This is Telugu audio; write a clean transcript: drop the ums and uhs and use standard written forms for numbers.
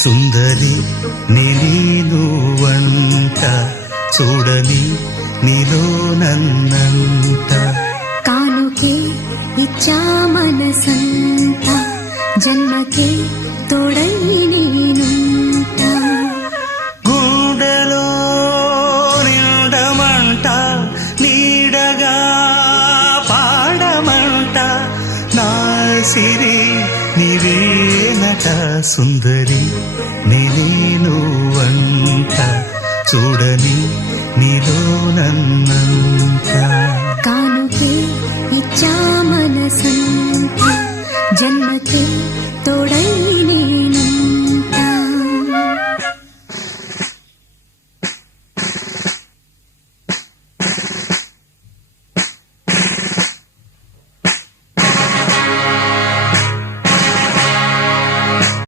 సుందరి నేను వంట చూడని నీలో నన్నంట కానుకే ఇచ్చా మనసంత జన్మకే తోడై నేనుంట గుండెలో నిండమంట నీడగా పాడమంట నా సిరి నీవేనట సుందరి నేను వంట చూడని నీలో నన్నంత కానుకే ఇచ్చా మనసంత జన్మకే తోడై